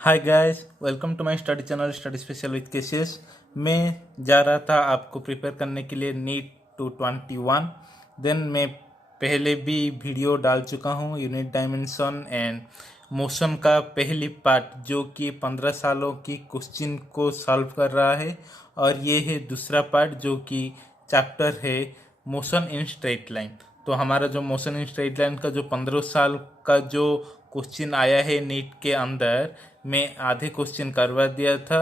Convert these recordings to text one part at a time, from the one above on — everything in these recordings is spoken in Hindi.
Hi guys, welcome to my study channel study special with KCS. मैं जा रहा था आपको प्रिपेयर करने के लिए नीट 221। देन मैं पहले भी वीडियो डाल चुका हूँ यूनिट डायमेंशन एंड मोशन का पहली पार्ट, जो कि 15 सालों की क्वेश्चन को सॉल्व कर रहा है। और ये है दूसरा पार्ट, जो कि चैप्टर है मोशन इन स्ट्रेट लाइन। तो हमारा जो मोशन इन स्ट्रेट लाइन का जो 15 साल का जो क्वेश्चन आया है नीट के अंदर, मैं आधे क्वेश्चन करवा दिया था।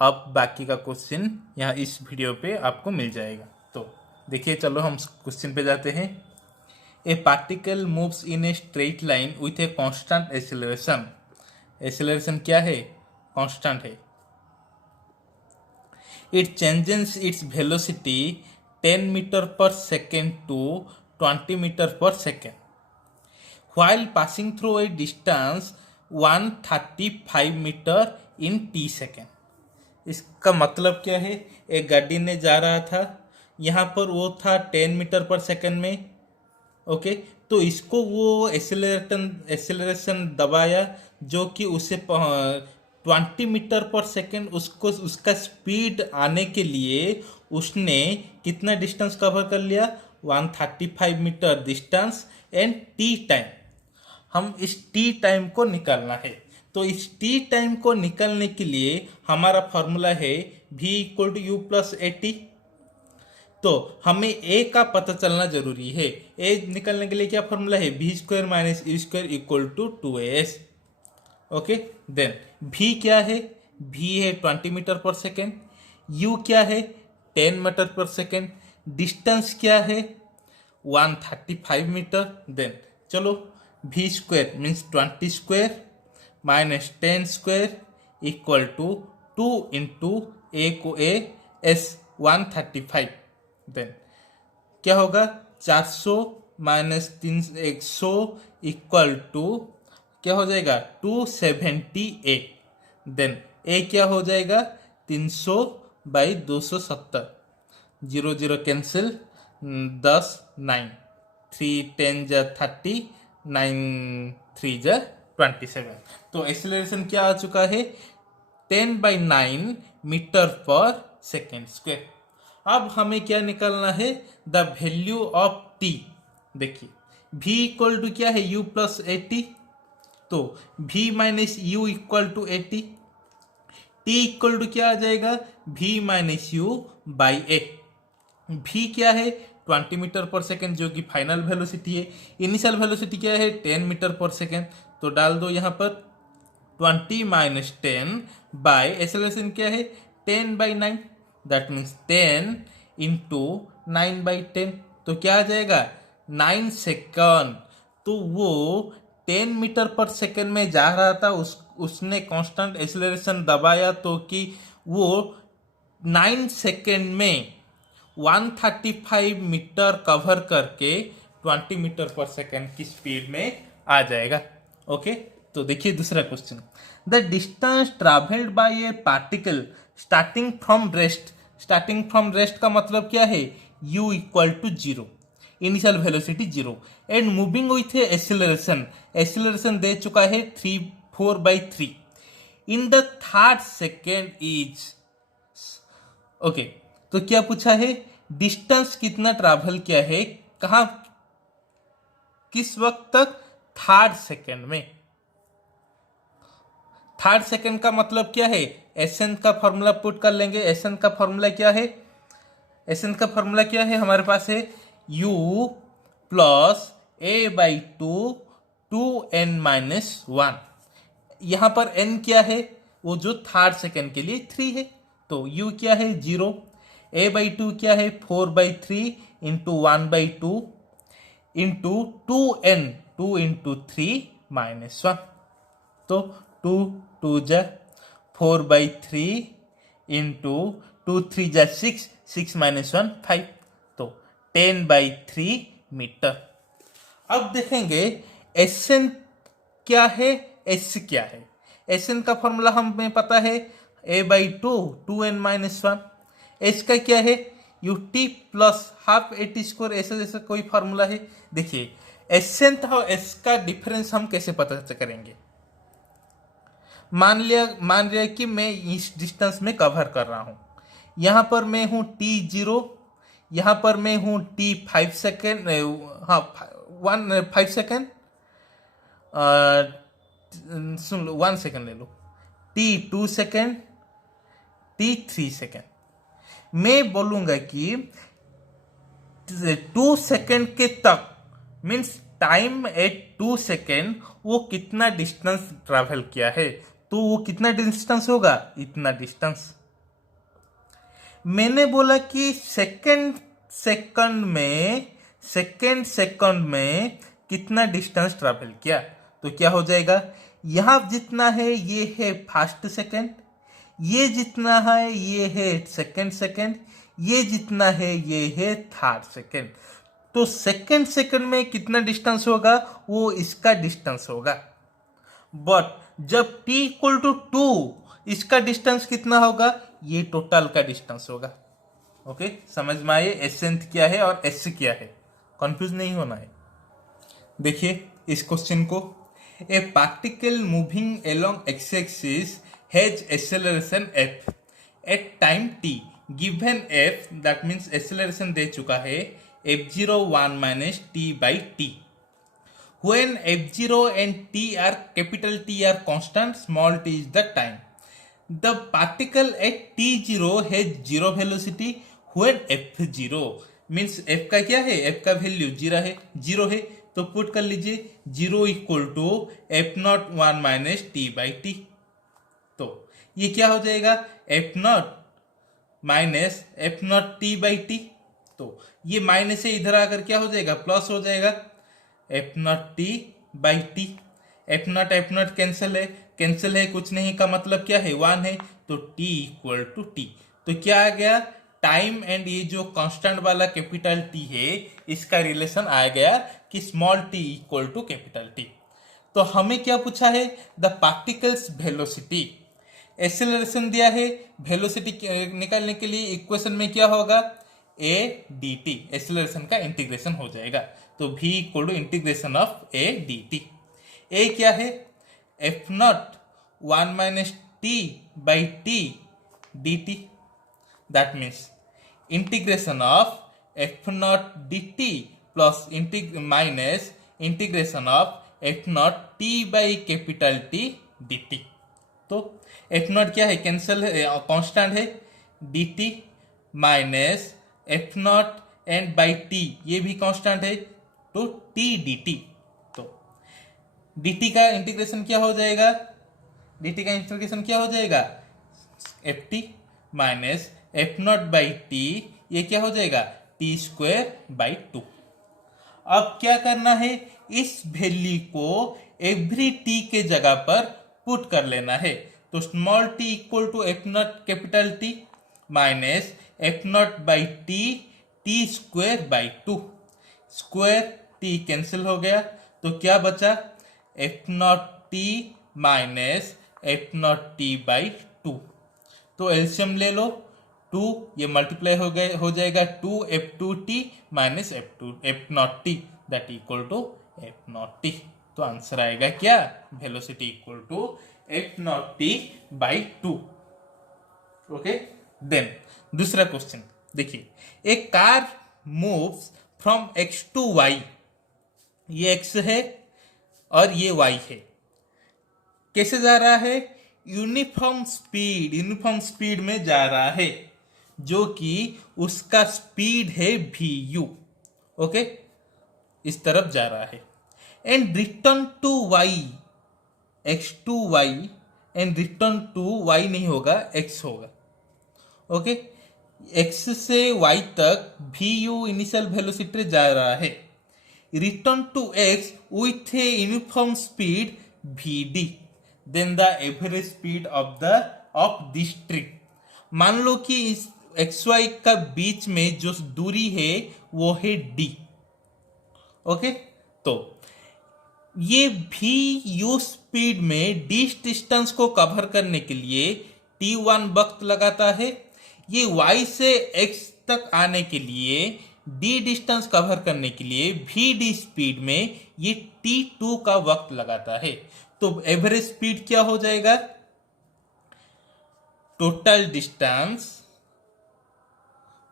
अब बाकी का क्वेश्चन यहाँ इस वीडियो पे आपको मिल जाएगा। तो देखिए, चलो हम क्वेश्चन पे जाते हैं। A particle moves in a straight line with a constant acceleration. Acceleration क्या है? कांस्टेंट है। It changes its velocity 10 meter per second to 20 meter per second while passing through a distance 135 meter in T second. इसका मतलब क्या है? एक गाड़ी ने जा रहा था, यहाँ पर वो था 10 मीटर पर सेकेंड में। ओके, तो इसको वो एक्सेलरेशन दबाया, जो कि उसे 20 मीटर पर सेकेंड उसको उसका स्पीड आने के लिए उसने कितना डिस्टेंस कवर कर लिया? 135 meter distance and T time. हम इस टी टाइम को निकालना है। तो इस टी टाइम को निकालने के लिए हमारा फॉर्मूला है v equal to U plus A T. तो हमें ए का पता चलना जरूरी है। ए निकालने के लिए क्या फॉर्मूला है? v square minus U square equal to 2as। Okay, then v क्या है? v है 20 मीटर पर सेकेंड। u क्या है? 10 मीटर पर सेकेंड। डिस्टेंस क्या है? 135 मीटर। देन चलो, v square means 20 square minus 10 square equal to 2 into a को ए एस 135। देन क्या होगा? 400 माइनस 100 इक्वल टू क्या हो जाएगा? 278। देन ए क्या हो जाएगा? 300 बाई 270। 0 0 कैंसिल, 10 9 3 10 जा 30, 9 3 जा 27। तो एक्सेलरेशन क्या आ चुका है? 10/9 मीटर पर सेकेंड स्क्वायर। अब हमें क्या निकालना है? The value of T. देखिए, v इक्वल टू क्या है? u plus A T. तो v minus U equal to A T. T equal to क्या आ जाएगा? v minus U by A. v क्या है? 20 मीटर पर सेकेंड, जो कि फाइनल वेलोसिटी है। इनिशियल वेलोसिटी क्या है? 10 मीटर पर सेकेंड। तो डाल दो यहाँ पर 20 माइनस 10 बाय एक्सेलरेशन क्या है? 10/9। That means 10 into 9/10। तो क्या आ जाएगा? 9 सेकंड। तो वो 10 मीटर पर सेकेंड में जा रहा था, उसने कांस्टेंट एक्सेलरेशन दबाया, तो कि वो 9 सेकेंड में 135 मीटर कवर करके 20 मीटर पर सेकेंड की स्पीड में आ जाएगा। ओके, तो देखिए दूसरा question. The distance travelled by a particle starting from rest. Starting from rest का मतलब क्या है? u equal to 0, initial velocity 0 and moving with acceleration. Acceleration दे चुका है 4/3 in the third second is. Okay, तो क्या पूछा है? डिस्टेंस कितना ट्रैवल किया है, कहा, किस वक्त तक? थर्ड सेकेंड में। थर्ड सेकेंड का मतलब क्या है? एसएन का फॉर्मूला पुट कर लेंगे। एसएन का फॉर्मूला क्या है? एसएन का फॉर्मूला क्या है? हमारे पास है u प्लस a/2 2n-1। यहां पर n क्या है? वो जो थर्ड सेकेंड के लिए 3 है। तो u क्या है? 0। a/2 क्या है? 4/3 इंटू 1/2 इंटू 2n, 2 इंटू 3-1। तो 2 2 जा 4/3 इंटू 2 3 जा 6, 6-1 5। तो 10/3 मीटर। अब देखेंगे एस एन क्या है, एस क्या है। एस एन का फॉर्मूला हमें पता है, a/2 2n-1। एस का क्या है? यू टी प्लस हाफ ए टी स्क्वायर। ऐसा जैसा कोई फॉर्मूला है। देखिए, एस एन था, एस का डिफरेंस हम कैसे पता करेंगे? मान लिया कि मैं इस डिस्टेंस में कवर कर रहा हूँ। यहाँ पर मैं हूँ t0, यहाँ पर मैं हूँ t 5 सेकेंड, हाँ 5 सेकेंड, सुन लो 1 सेकेंड ले लो, t 2 सेकेंड, t 3 सेकेंड। मैं बोलूँगा कि 2 सेकेंड के तक मीन्स टाइम एट 2 सेकेंड वो कितना डिस्टेंस ट्रैवल किया है, तो वो कितना डिस्टेंस होगा, इतना डिस्टेंस। मैंने बोला कि सेकंड में कितना डिस्टेंस ट्रैवल किया, तो क्या हो जाएगा, यहां जितना है ये है फर्स्ट सेकंड, ये जितना है ये है सेकंड, ये जितना है ये है थर्ड सेकंड। तो सेकंड में कितना डिस्टेंस होगा, वो इसका डिस्टेंस होगा। बट जब t इक्वल टू 2 इसका डिस्टेंस कितना होगा, ये टोटल का डिस्टेंस होगा। ओके, समझ में आए एसेंथ क्या है और एस क्या है, कंफ्यूज नहीं होना है। देखिए इस क्वेश्चन को, a particle moving along x axis has acceleration f at time t given f, that means acceleration दे चुका है f0 1 minus t by t. When f0 and t are capital T are constant, small t is the time. The particle at t0 has zero velocity when f0 means f का क्या है, f का वैल्यू जीरो है, तो पुट कर लीजिए 0 equal to f0 1 minus t by t। तो ये क्या हो जाएगा, f0 minus f0 t by t। तो ये माइनस से इधर आकर क्या हो जाएगा, प्लस हो जाएगा f0 t by t। f0 cancel है, कुछ नहीं का मतलब क्या है, 1 है, तो t इक्वल टू t। तो क्या आ गया, टाइम एंड ये जो कांस्टेंट वाला कैपिटल T है इसका रिलेशन आ गया कि small t equal to capital T। तो हमें क्या पूछा है, द पार्टिकल्स वेलोसिटी, एक्सेलरेशन दिया है, वेलोसिटी निकालने के लिए इक्वेशन में क्या होगा, a dt, एक्सेलरेशन का इंटीग्रेशन हो जाएगा, तो v equal to integration of a dt। a क्या है, f0 1 minus t by t dt, that means integration of f0 dt plus minus integration of f0 t by capital T dt। तो f0 क्या है, कैंसिल कांस्टेंट है, dt minus f0 and by t ये भी कांस्टेंट है, तो t dt। तो dt का इंटीग्रेशन क्या हो जाएगा, ft minus f0 by t, ये क्या हो जाएगा, t स्क्वायर बाई 2। अब क्या करना है, इस वैल्यू को एवरी t के जगह पर पुट कर लेना है। तो small t equal to f0 capital T minus f0 by t square by 2, square t cancel हो गया, तो क्या बचा, f0 t minus f0 t by 2। तो एलसीएम ले लो, 2 ये मल्टीप्लाई हो जाएगा 2f2t minus f0 t that equal to f0 t। तो आंसर आएगा क्या, velocity equal to f0 t by 2। Okay, then दूसरा क्वेश्चन देखिए, a car moves from x to y, ये x है और ये y है, कैसे जा रहा है, यूनिफॉर्म स्पीड में जा रहा है, जो कि उसका स्पीड है vu। ओके, इस तरफ जा रहा है, and return to y, x to y, and return to y नहीं होगा, x होगा। ओके, x से y तक vu इनिशियल वेलोसिटी जा रहा है, return to x with a uniform speed vd, then the average speed of this trip. मान लो कि इस xy का बीच में जो दूरी है वो है d। ओके, तो ये vu स्पीड में d डिस्टेंस को कवर करने के लिए t1 वक्त लगाता है, ये y से x तक आने के लिए d डिस्टेंस कवर करने के लिए vd स्पीड में ये t2 का वक्त लगाता है। तो एवरेज स्पीड क्या हो जाएगा, total distance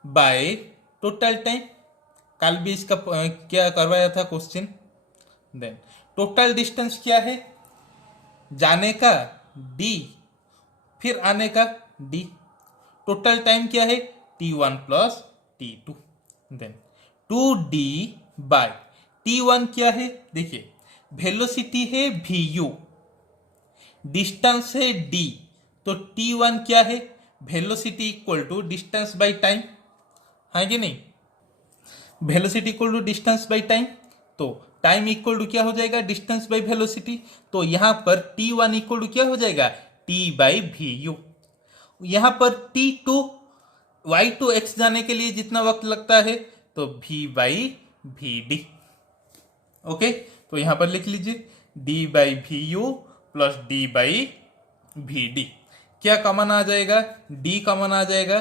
by total time. कल भी इसका क्या करवाया था क्वेश्चन। देन टोटल डिस्टेंस क्या है, जाने का d फिर आने का d। टोटल टाइम क्या है t1 plus t2। Then 2d bye t1 क्या है, देखिए वेलोसिटी है vu, डिस्टेंस है d, तो t1 क्या है, velocity equal to distance by time, है कि नहीं। Velocity equal to distance by time, तो टाइम इक्वल टू क्या हो जाएगा, डिस्टेंस बाय वेलोसिटी। तो यहां पर t1 इक्वल टू क्या हो जाएगा, t बाई vu। यहां पर t2 y टू x जाने के लिए जितना वक्त लगता है तो v बाई vd। ओके, तो यहां पर लिख लीजिए d by vu plus d by vd। क्या कॉमन आ जाएगा, d कॉमन आ जाएगा,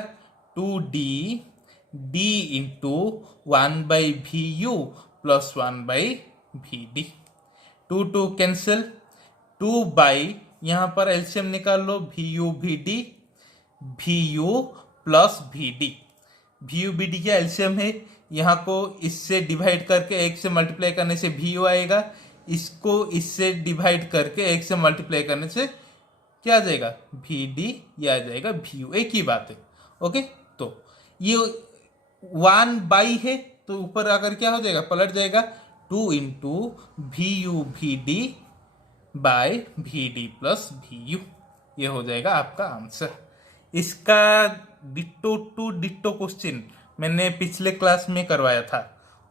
2d d into 1/vu plus 1/vd। 2 cancel, 2 by यहां पर एलसीएम निकाल लो, vu vd, vu plus vd। vu vd क्या एलसीएम है, यहां को इससे डिवाइड करके एक से मल्टीप्लाई करने से vu आएगा, इसको इससे डिवाइड करके एक से मल्टीप्लाई करने से क्या आ जाएगा, vd, ये आ जाएगा vu, एक ही बात है। ओके, तो ये 1 बाई है तो ऊपर आकर क्या हो जाएगा, पलट जाएगा, 2 into vu vd by vd plus vu, ये हो जाएगा आपका आंसर। इसका डिट्टो टू डिट्टो क्वेश्चन मैंने पिछले क्लास में करवाया था।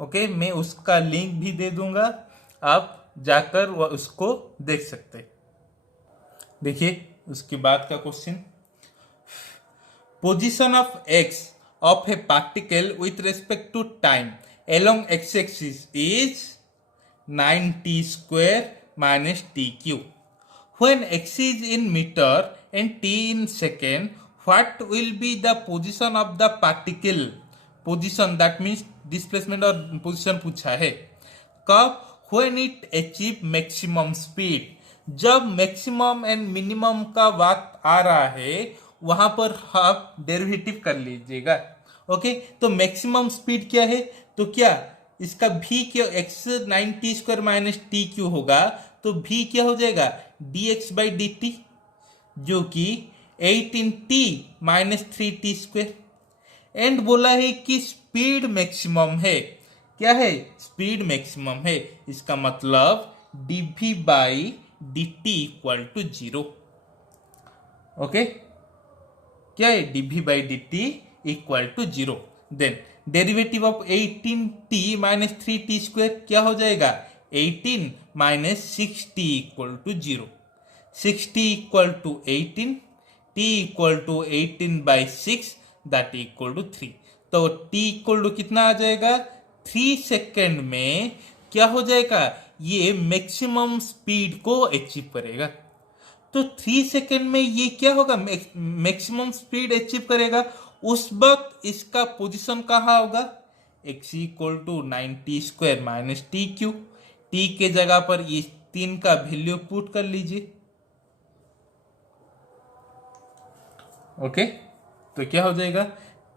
ओके, मैं उसका लिंक भी दे दूंगा, आप जाकर उसको देख सकते। देखिए उसके बाद का question, position of x of a particle with respect to time along x-axis is 9t square minus tq. When x is in meter and t in second, what will be the position of the particle? Position that means displacement और position पूछा है। कब, when it achieve maximum speed, जब मैक्सिमम एंड मिनिमम का बात आ रहा है वहां पर आप डेरिवेटिव कर लीजिएगा। ओके, तो मैक्सिमम स्पीड क्या है, तो क्या इसका v क्या, x 9t square minus T Q होगा, तो v क्या हो जाएगा, dx बाई डी टी, जो कि 18t minus 3t square. And बोला है कि स्पीड मैक्सिमम है, क्या है, स्पीड मैक्सिमम है, इसका मतलब dv by D T equal to 0। Okay, क्या है, dv by D T equal to 0। Then derivative of 18t minus 3t square क्या हो जाएगा, 18 minus 6t equal to 0। 6t equal to 18, t equal to 18 by 6 that equal to 3। तो t इक्वल टू कितना आ जाएगा, 3 सेकेंड में क्या हो जाएगा, ये मैक्सिमम स्पीड को अचीव करेगा। तो 3 सेकेंड में ये क्या होगा, मैक्सिमम स्पीड अचीव करेगा। उस वक्त इसका पोजीशन कहाँ होगा, x equal to 9t square minus T cube, T के जगह पर ये 3 का वैल्यू पुट कर लीजिए। ओके, तो क्या हो जाएगा,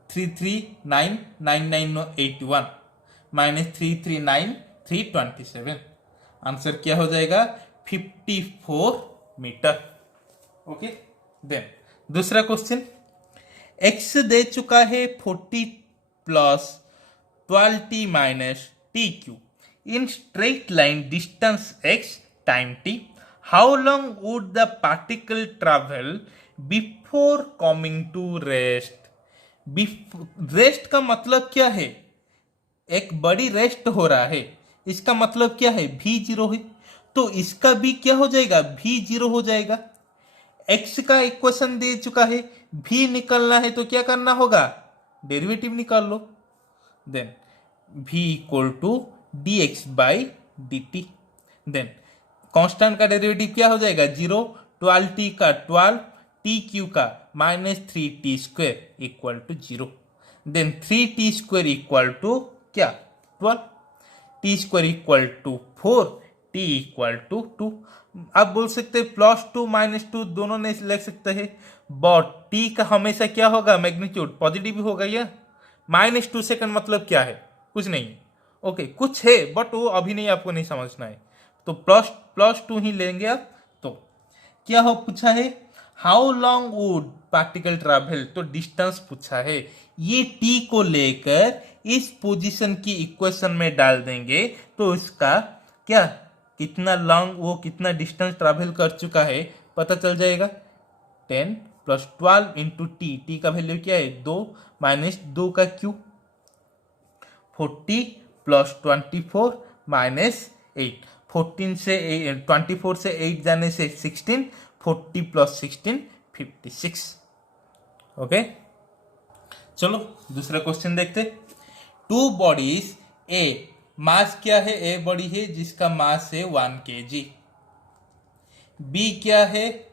339 9981 माइनस 339 327, आंसर क्या हो जाएगा, 54 मीटर। ओके, देन दूसरा क्वेश्चन, x दे चुका है 40 plus 12t minus T cube in straight line distance x time t, how long would the particle travel before coming to rest. Rest का मतलब क्या है, एक बड़ी रेस्ट हो रहा है, इसका मतलब क्या है, v जीरो है, तो इसका भी क्या हो जाएगा, v जीरो हो जाएगा। x का इक्वेशन दे चुका है, v निकलना है तो क्या करना होगा, डेरिवेटिव निकाल लो। Then v equal to d x by D t. Then constant का डेरिवेटिव क्या हो जाएगा, 0, 12t का 12, टी क्यू का minus 3t square equal to 0। Then 3t square equal to क्या, 12, t square equal to 4, t equal to 2। आप बोल सकते हैं +2 -2 दोनों नहीं लिख सकते हैं, बट t का हमेशा क्या होगा, मैग्नीट्यूड पॉजिटिव होगा। या -2 सेकंड मतलब क्या है, कुछ नहीं है। ओके कुछ है बट वो अभी नहीं, आपको नहीं समझना है, तो +2 ही लेंगे आप। तो क्या हो पूछा है, how long would particle travel, तो डिस्टेंस पूछा है। ये t को लेकर इस पोजीशन की इक्वेशन में डाल देंगे तो इसका क्या, कितना लॉन्ग, वो कितना डिस्टेंस ट्रैवल कर चुका है पता चल जाएगा। 10 + 12 इंटू टी का वैल्यू क्या है 2 - 2 का क्यूब, 40 + 24 - 8, 14 से 24 से 8 जाने से 16, 40 + 16 56। ओके चलो दूसरा क्वेश्चन देखते। टू बॉडीज ए, मास क्या है, ए बॉडी है जिसका मास है 1 kg, बी क्या है,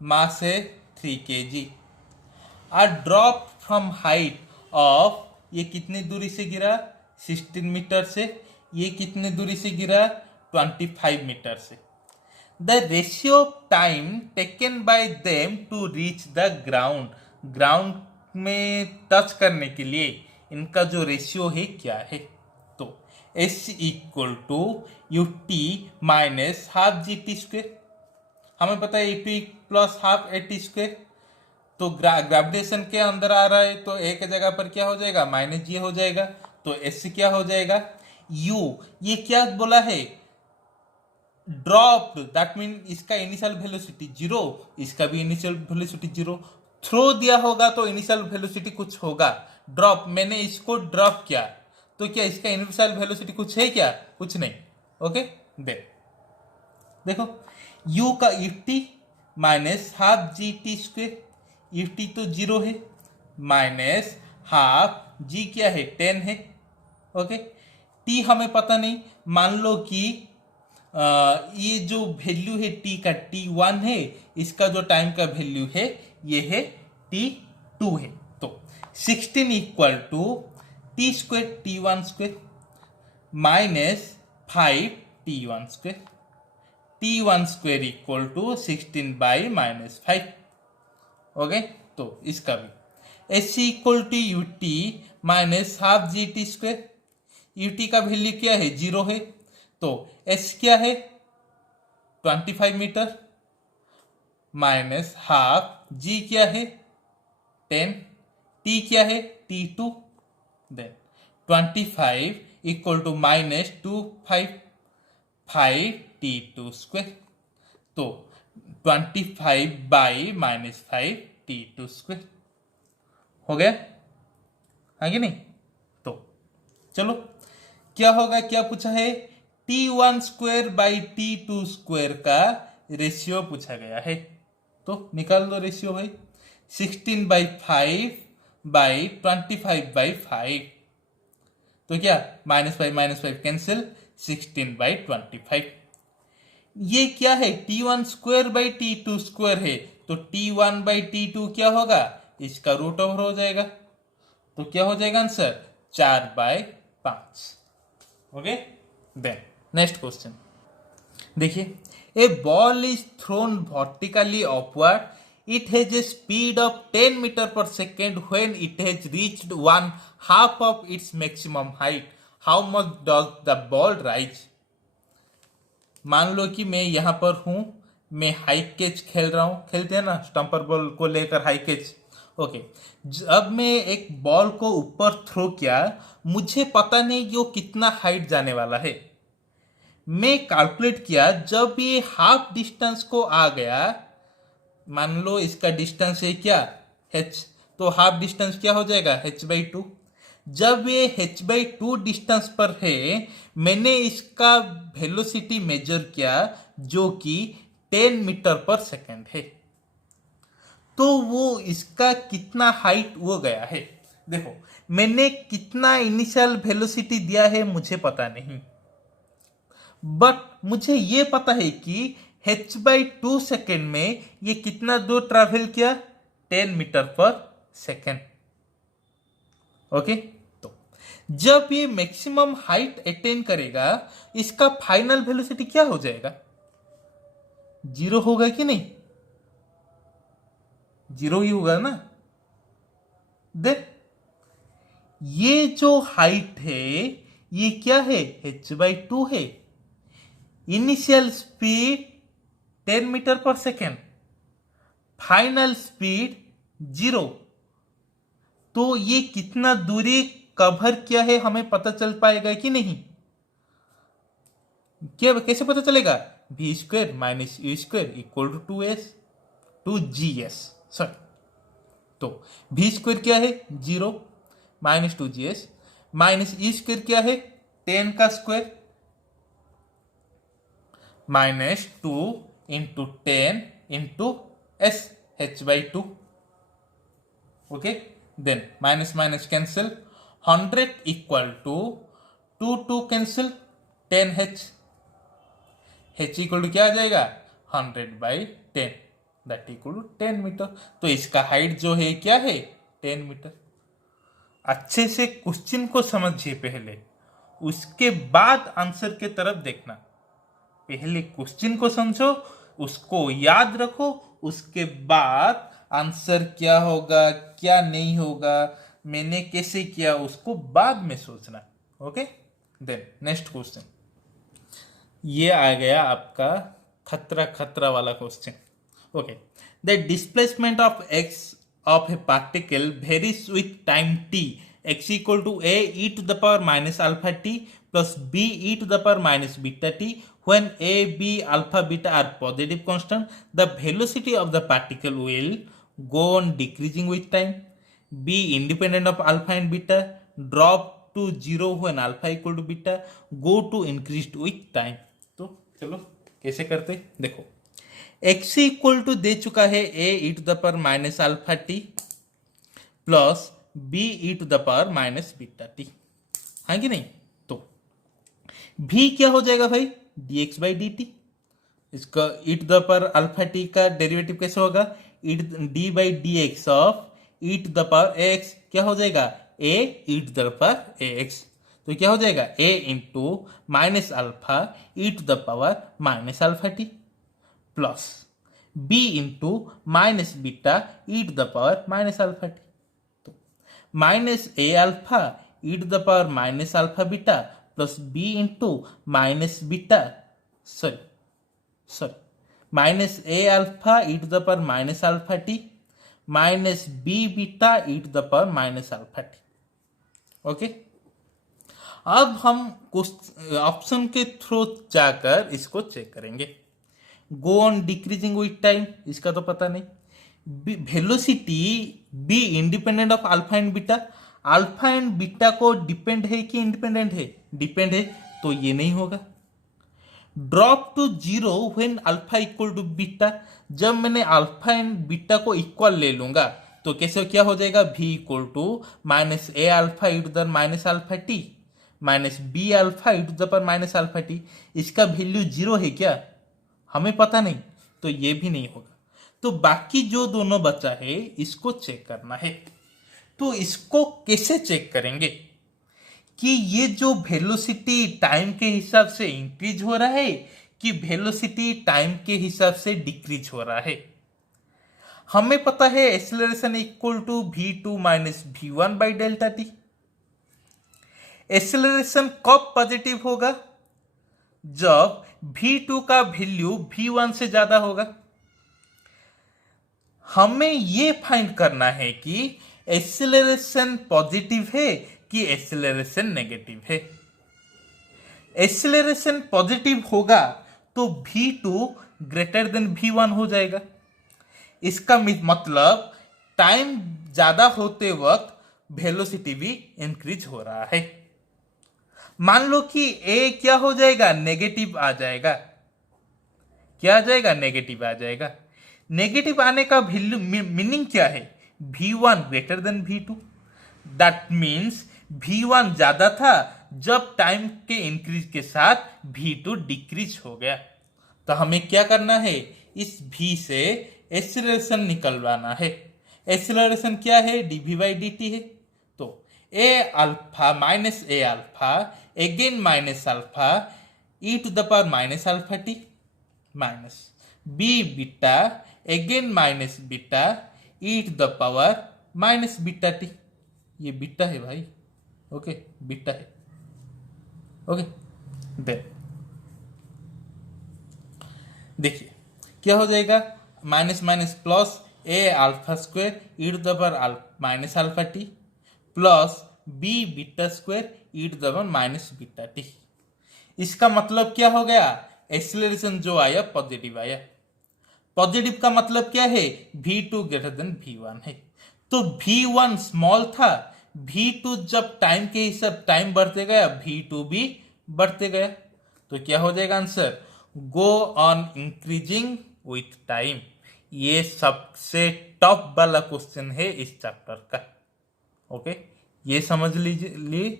मास है 3 kg, are drop from height of, ये कितनी दूरी से गिरा 16 मीटर से, ये कितनी दूरी से गिरा 25 मीटर से। The ratio of time taken by them to reach the ground, ground में टच करने के लिए इनका जो रेशियो है क्या है। तो S equal to UT -12 GT², हमें पता है EP +12 AT², तो ग्रेविटेशन के अंदर आ रहा है तो एक जगह पर क्या हो जाएगा -G हो जाएगा, तो S क्या हो जाएगा U, ये क्या बोला है ड्रॉप, दैट मीन इसका इनिशियल वेलोसिटी 0, इसका भी इनिशियल वेलोसिटी 0, थ्रो दिया होगा तो इनिशियल वेलोसिटी कुछ होगा, ड्रॉप मैंने इसको ड्रॉप किया तो क्या इसका इनिशियल वेलोसिटी कुछ है क्या, कुछ नहीं। ओके देखो u का UT -12 GT², UT तो 0 है, -12 g क्या है 10 है। ओके t हमें पता नहीं, मान लो कि ये जो वैल्यू है t का t1 है, इसका जो टाइम का वैल्यू है ये है t2 है, तो 16 equal to t² t1² -5 t1², t1² equal to 16/-5। Okay तो इसका भी S equal to UT -12 GT², UT का वैल्यू क्या है 0 है, तो S क्या है 25 मीटर -12 G क्या है 10, T क्या है T2, then 25 equal to -25 5 T2², तो 25/-5 T2² हो गया, हाँ कि नहीं। तो चलो क्या होगा, क्या पूछा है T1²/T2² का रेशियो पूछा गया है, तो निकाल दो रेशियो भाई, 16/5/25/5, तो क्या -5 कैंसिल, 16/25। ये क्या है T1²/T2² है, तो T1/T2 क्या होगा, इसका रूट ओवर हो जाएगा, तो क्या हो जाएगा answer 4/5। Okay then next question देखिए, a ball is thrown vertically upward, it has a speed of 10 meter per second when it has reached 1/2 of its maximum height, how much does the ball rise। मान लो कि मैं यहां पर हूं, मैं हाई कैच खेल रहा हूं, खेलते हैं ना स्टम्पर बॉल को लेकर हाई कैच। ओके जब मैं एक बॉल को ऊपर थ्रो किया, मुझे पता नहीं कि वो कितना हाइट जाने वाला है, मैं कैलकुलेट किया जब ये हाफ डिस्टेंस को आ गया, मान लो इसका डिस्टेंस है क्या h, तो हाफ डिस्टेंस क्या हो जाएगा h/2, जब ये h/2 डिस्टेंस पर है, मैंने इसका वेलोसिटी मेजर किया जो कि 10 मीटर पर सेकेंड है, तो वो इसका कितना हाइट वो गया है। देखो मैंने कितना इनिशियल वेलोसिटी दिया है मुझे पता नहीं, बट मुझे ये पता है कि h/2 सेकेंड में ये कितना दूर ट्रैवल किया 10 मीटर पर सेकेंड। ओके तो जब ये मैक्सिमम हाइट अटेन करेगा, इसका फाइनल वेलोसिटी क्या हो जाएगा? जीरो होगा कि नहीं? जीरो ही होगा ना। देख, ये जो हाइट है ये क्या है? h/2 है। Initial speed 10 meter per second, final speed 0। तो ये कितना दूरी कवर किया है हमें पता चल पाएगा कि नहीं? क्या, कैसे पता चलेगा? v² minus u² equal to 2g/s। Sorry, तो v² क्या है? 0 माइनस 2gs माइनस u² क्या है? 10 का square minus 2 into 10 into s h/2। Okay, then minus minus cancel, 100 equal to 2 cancel 10h, h equal to क्या आ जाएगा? 100/10, दैट इक्वल टू 10 मीटर। तो इसका हाइट जो है क्या है? 10 मीटर। अच्छे से क्वेश्चन को समझिए पहले, उसके बाद आंसर के तरफ देखना। पहले क्वेश्चन को समझो, उसको याद रखो, उसके बाद आंसर क्या होगा क्या नहीं होगा, मैंने कैसे किया, उसको बाद में सोचना। Okay, then next question. ये आ गया आपका खतरा खतरा वाला question. Okay, the displacement of X of a particle varies with time t, x equal to a e to the power minus alpha t plus b e to the power minus beta t. When a, b, alpha, beta are positive constant, the velocity of the particle will go on decreasing with time. B independent of alpha and beta, drop to 0 when alpha equal to beta, go to increased with time. तो चलो कैसे करते, देखो, x इक्वल टू दे चुका है a e to the power minus alpha t plus b e to the power minus beta t, हाँ कि नहीं? तो v क्या हो जाएगा भाई? dx/dt। इसका e to the power alpha t का डेरिवेटिव कैसे होगा? d/dx of e to the power x क्या हो जाएगा? a e to the power ax। तो क्या हो जाएगा? a into minus alpha e to the power minus alpha t plus b into minus beta e to the power minus alpha t। तो minus a alpha e to the power minus alpha beta plus b into minus beta, sorry minus a alpha e to the power minus alpha t minus b beta e to the power minus alpha t। Okay, अब हम ऑप्शन के थ्रू जाकर इसको चेक करेंगे। Go on decreasing with time, इसका तो पता नहीं। Velocity b independent of alpha and beta, alpha and beta को डिपेंड है कि इंडिपेंडेंट है? डिपेंड है, तो ये नहीं होगा। Drop to 0 when alpha equal to beta, जब मैंने अल्फा एंड बीटा को इक्वल ले लूंगा तो कैसे क्या हो जाएगा? v equal to minus a alpha e to the minus alpha t minus b alpha e to the पर माइनस अल्फा t। इसका वैल्यू 0 है क्या? हमें पता नहीं, तो ये भी नहीं होगा। तो बाकी जो दोनों बचा है इसको चेक करना है। तो इसको कैसे चेक करेंगे कि ये जो वेलोसिटी टाइम के हिसाब से इंक्रीज हो रहा है कि वेलोसिटी टाइम के हिसाब से डिक्रीज हो रहा है? हमें पता है acceleration equal to v2 minus v1/Δt। Acceleration कब पॉजिटिव होगा? जब v2 का वैल्यू v1 से ज्यादा होगा। हमें यह फाइंड करना है कि एक्सेलरेशन पॉजिटिव है कि एक्सेलरेशन नेगेटिव है। एक्सेलरेशन पॉजिटिव होगा तो v2 ग्रेटर देन v1 हो जाएगा। इसका मतलब टाइम ज्यादा होते वक्त वेलोसिटी भी इंक्रीज हो रहा है। मान लो कि a क्या हो जाएगा? नेगेटिव आ जाएगा। क्या आ जाएगा? नेगेटिव आ जाएगा। नेगेटिव आने का वैल्यू मीनिंग क्या है? v1 greater than v2। That means v1 ज्यादा था जब टाइम के इंक्रीज के साथ v2 डिक्रीज हो गया। तो हमें क्या करना है? इस v से एक्सेलरेशन निकलवाना है। एक्सेलरेशन क्या है? dv/dt है। तो a alpha minus a alpha again minus alpha e to the power minus alpha t minus b beta again minus beta e to the power minus beta t. ये बीटा है भाई, ओके बीटा है, ओके। देन देखिए क्या हो जाएगा, minus minus plus a alpha square e to the power minus alpha t plus b beta square e to the power minus beta t. इसका मतलब क्या हो गया, एक्सीलरेशन जो आया पॉजिटिव आया। पॉजिटिव का मतलब क्या है, v2 ग्रेटर देन v1 है। तो v1 स्मॉल था, v2 जब टाइम के हिसाब टाइम बढ़ते गया v2 भी बढ़ते गया। तो क्या हो जाएगा answer, go on increasing with time. ये सबसे टॉप वाला क्वेश्चन है इस चैप्टर का, ओके। ये समझ लीजिए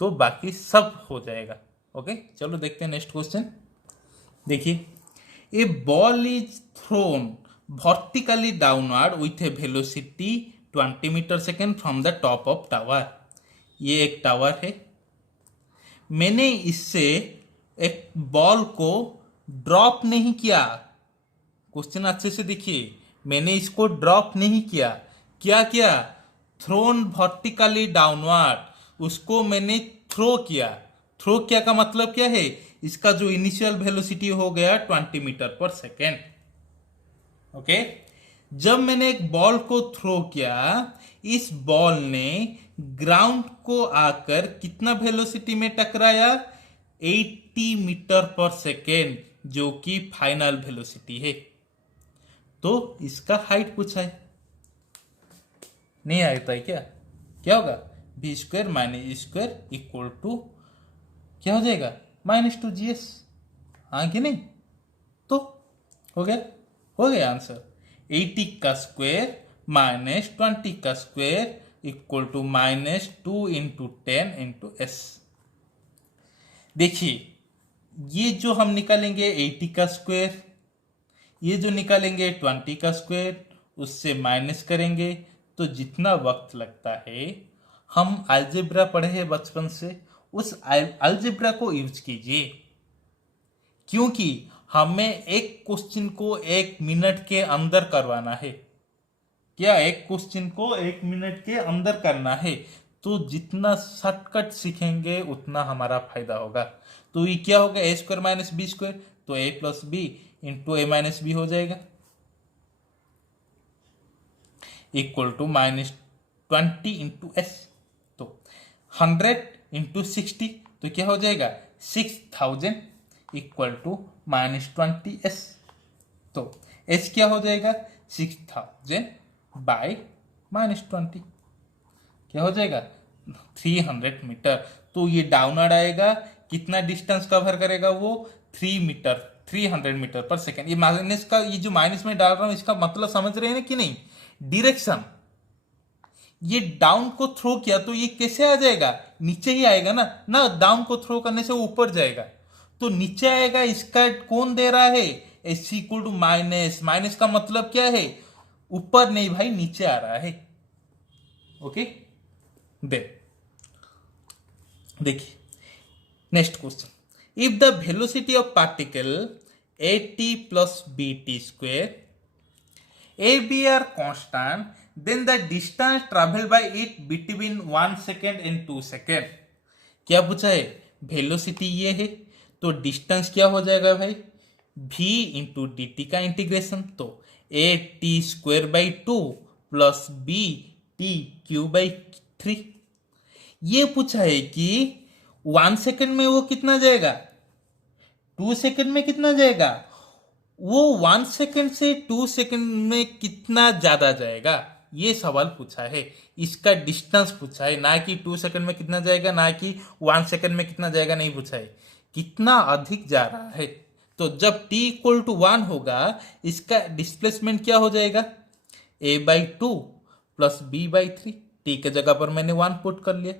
तो बाकी सब हो जाएगा, ओके। चलो देखते हैं नेक्स्ट क्वेश्चन। देखिए, a ball is thrown vertically downward with a velocity 20 metre second from the top of tower. ये एक टावर है, मैंने इससे एक बॉल को ड्रॉप नहीं किया। क्वेश्चन अच्छे से देखिए, मैंने इसको ड्रॉप नहीं किया, क्या किया, थ्रोन वर्टिकली डाउनवर्ड, उसको मैंने थ्रो किया। थ्रो किया का मतलब क्या है, इसका जो इनिशियल वेलोसिटी हो गया 20 मीटर पर सेकेंड, ओके। जब मैंने एक बॉल को थ्रो किया, इस बॉल ने ग्राउंड को आकर कितना वेलोसिटी में टकराया, 80 मीटर पर सेकेंड, जो कि फाइनल वेलोसिटी है। तो इसका हाइट पूछा है, नहीं आता है क्या, क्या होगा, B square minus E square equal to क्या हो जाएगा, -2GS, हाँ कि नहीं। तो हो गया, हो गया आंसर, 80 का स्क्वायर -20 का square equal to -2 into 10 into S. देखिए, ये जो हम निकालेंगे 80 का स्क्वायर, ये जो निकालेंगे 20 का स्क्वायर, उससे माइनस करेंगे तो जितना वक्त लगता है, हम अलजेब्रा पढ़े हैं बचपन से, उस अलजेब्रा को यूज कीजिए, क्योंकि हमें एक क्वेश्चन को 1 मिनट के अंदर करवाना है। क्या, एक क्वेश्चन को 1 मिनट के अंदर करना है, तो जितना शॉर्टकट सीखेंगे उतना हमारा फायदा होगा। तो ये क्या होगा, ए स्क्वायर माइनस बी स्क्वायर, तो ए प्लस बी इंटू ए माइनस बी हो जाएगा, इक्वल टू -20 इंटू एस। तो 100 इंटू 60, तो क्या हो जाएगा, 6000 इक्वल टू -20s। तो s क्या हो जाएगा, 6000 बाई -20, क्या हो जाएगा, 300 मीटर। तो ये डाउनवर्ड आएगा, कितना डिस्टेंस कवर करेगा वो, 300 मीटर पर सेकेंड। ये माइनस का, ये जो माइनस में डाल रहा हूं, इसका मतलब समझ रहे हैं कि नहीं, डायरेक्शन। ये डाउन को थ्रो किया तो ये कैसे आ जाएगा, नीचे ही आएगा ना, ना डाउन को थ्रो करने से ऊपर जाएगा, तो नीचे आएगा। इसका कौन दे रहा है, S equal to minus, minus का मतलब क्या है, ऊपर नहीं भाई, नीचे आ रहा है, ओके। देखिए next question, if the velocity of particle at plus bt square ab are constant, then the distance traveled by it between 1 second and 2 second। क्या पूछा है, वेलोसिटी ये है, तो डिस्टेंस क्या हो जाएगा भाई, v इंटू डी टी का इंटीग्रेशन, तो A T square by 2 plus B T cube by 3। ये पूछा है कि 1 सेकेंड में वो कितना जाएगा, 2 सेकेंड में कितना जाएगा, वो 1 सेकेंड से 2 सेकेंड में कितना ज्यादा जाएगा, ये सवाल पूछा है। इसका डिस्टेंस पूछा है, ना कि 2 सेकेंड में कितना जाएगा, ना कि 1 सेकेंड में कितना जाएगा, नहीं पूछा है, कितना अधिक जा रहा है। तो जब t इक्वल टू 1 होगा, इसका डिस्प्लेसमेंट क्या हो जाएगा, a/2 प्लस b/3, t के जगह पर मैंने 1 पुट कर लिया।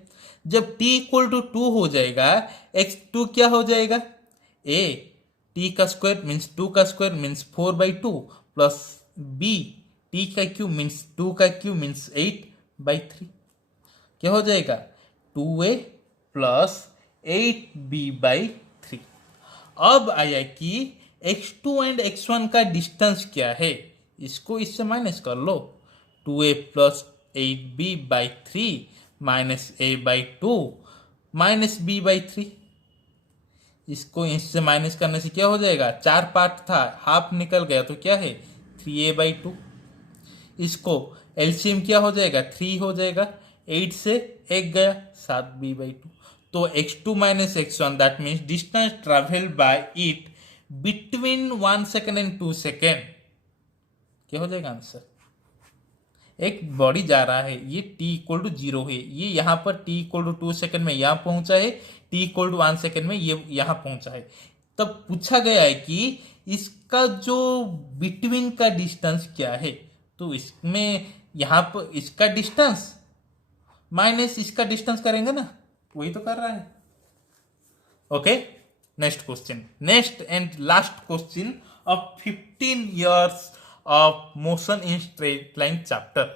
जब t इक्वल टू 2 हो जाएगा, x2 क्या हो जाएगा, a t का स्क्वायर मीन्स 2 का square means 4/2 plus b t का क्यूब मीन्स 2 का क्यूब मीन्स 8/3, क्या हो जाएगा, 2a प्लस 8b/3। अब आया कि x2 एंड x1 का डिस्टेंस क्या है, इसको इससे माइनस कर लो। 2a plus 8b/3 minus a/2 minus b/3। इसको इससे माइनस करने से क्या हो जाएगा, 4 पार्ट था, हाफ निकल गया तो क्या है 3a/2। इसको एलसीएम क्या हो जाएगा, 3 हो जाएगा, 8 से 1 गया 7b/2। तो x2 minus x1 that means distance travel by it between 1 second and 2 second, क्या हो जाएगा आंसर। एक बॉडी जा रहा है, ये t इक्वल टू 0 है, ये यहाँ पर t इक्वल टू 2 सेकेंड में यहाँ पहुंचा है, t इक्वल टू 1 सेकेंड में ये यहाँ पहुंचा है। तब पूछा गया है कि इसका जो बिटवीन का डिस्टेंस क्या है, तो इसमें यहाँ पर इसका डिस्टेंस माइनस इसका डिस्टेंस करेंगे ना, वही तो कर रहा है। Okay, next question, next and last question of 15 years of motion in straight line chapter.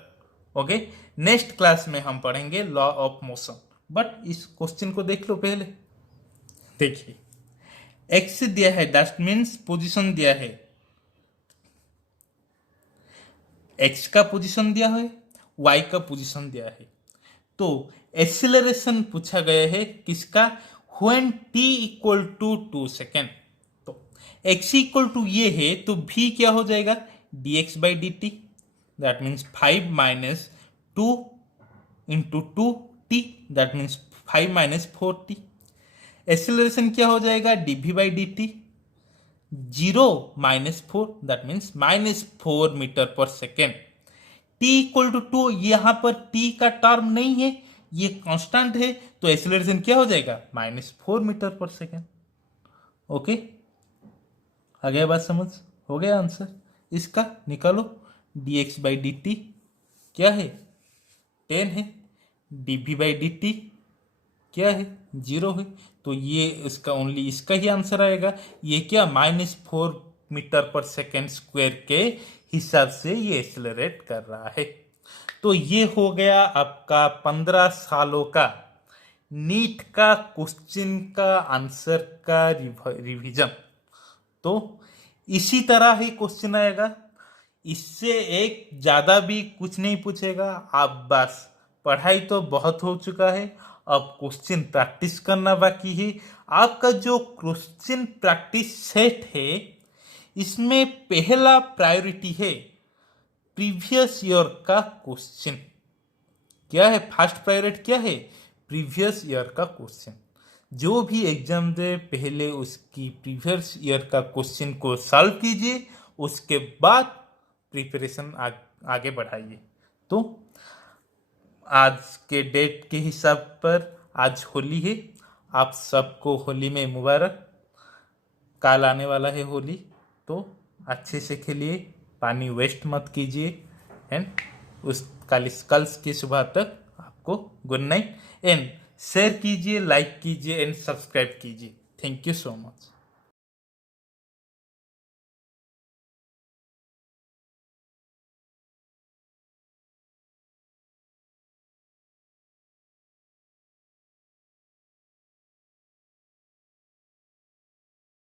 Okay, next class में हम पढ़ेंगे लॉ ऑफ मोशन, बट इस क्वेश्चन को देख लो पहले। देखिए, एक्स दिया है, दैट मीन्स पोजीशन दिया है, एक्स का पोजीशन दिया है, वाई का पोजीशन दिया है। तो एक्सीलरेशन पूछा गया है किसका, when t equal to 2 second. तो x इक्वल टू ये है, तो v क्या हो जाएगा, dx/dt, that means 5 minus 2 into 2t, that means 5 minus 4t। Acceleration क्या हो जाएगा, dv/dt, 0 minus 4, that means minus 4 meter per second. t equal to 2, यहां पर t का टर्म नहीं है, ये कांस्टेंट है, तो एक्सीलरेशन क्या हो जाएगा, minus 4 meter per second. Okay, आ गया बात समझ, हो गया आंसर। इसका निकालो, dx/dt क्या है 10 है, dv/dt क्या है 0 है, तो ये इसका ओनली इसका ही आंसर आएगा। ये क्या minus 4 meter per second square के हिसाब से ये एक्सेलरेट कर रहा है। तो ये हो गया आपका 15 सालों का नीट का क्वेश्चन का आंसर का रिवीजन। तो इसी तरह ही क्वेश्चन आएगा, इससे एक ज्यादा भी कुछ नहीं पूछेगा। आप बस पढ़ाई तो बहुत हो चुका है, अब क्वेश्चन प्रैक्टिस करना बाकी है। आपका जो क्वेश्चन प्रैक्टिस सेट है, इसमें पहला प्रायोरिटी है प्रीवियस ईयर का क्वेश्चन। क्या है फर्स्ट प्रायोरिटी, क्या है प्रीवियस ईयर का क्वेश्चन। जो भी एग्जाम दे पहले उसकी प्रीवियस ईयर का क्वेश्चन को सॉल्व कीजिए, उसके बाद प्रिपरेशन आगे बढ़ाइए। तो आज के डेट के हिसाब पर आज होली है, आप सबको होली में मुबारक। कल आने वाला है होली, तो अच्छे से खेलिए, पानी वेस्ट मत कीजिए, एंड उस कल की सुबह तक आपको गुड नाइट। एंड शेयर कीजिए, लाइक कीजिए एंड सब्सक्राइब कीजिए। Thank you so much.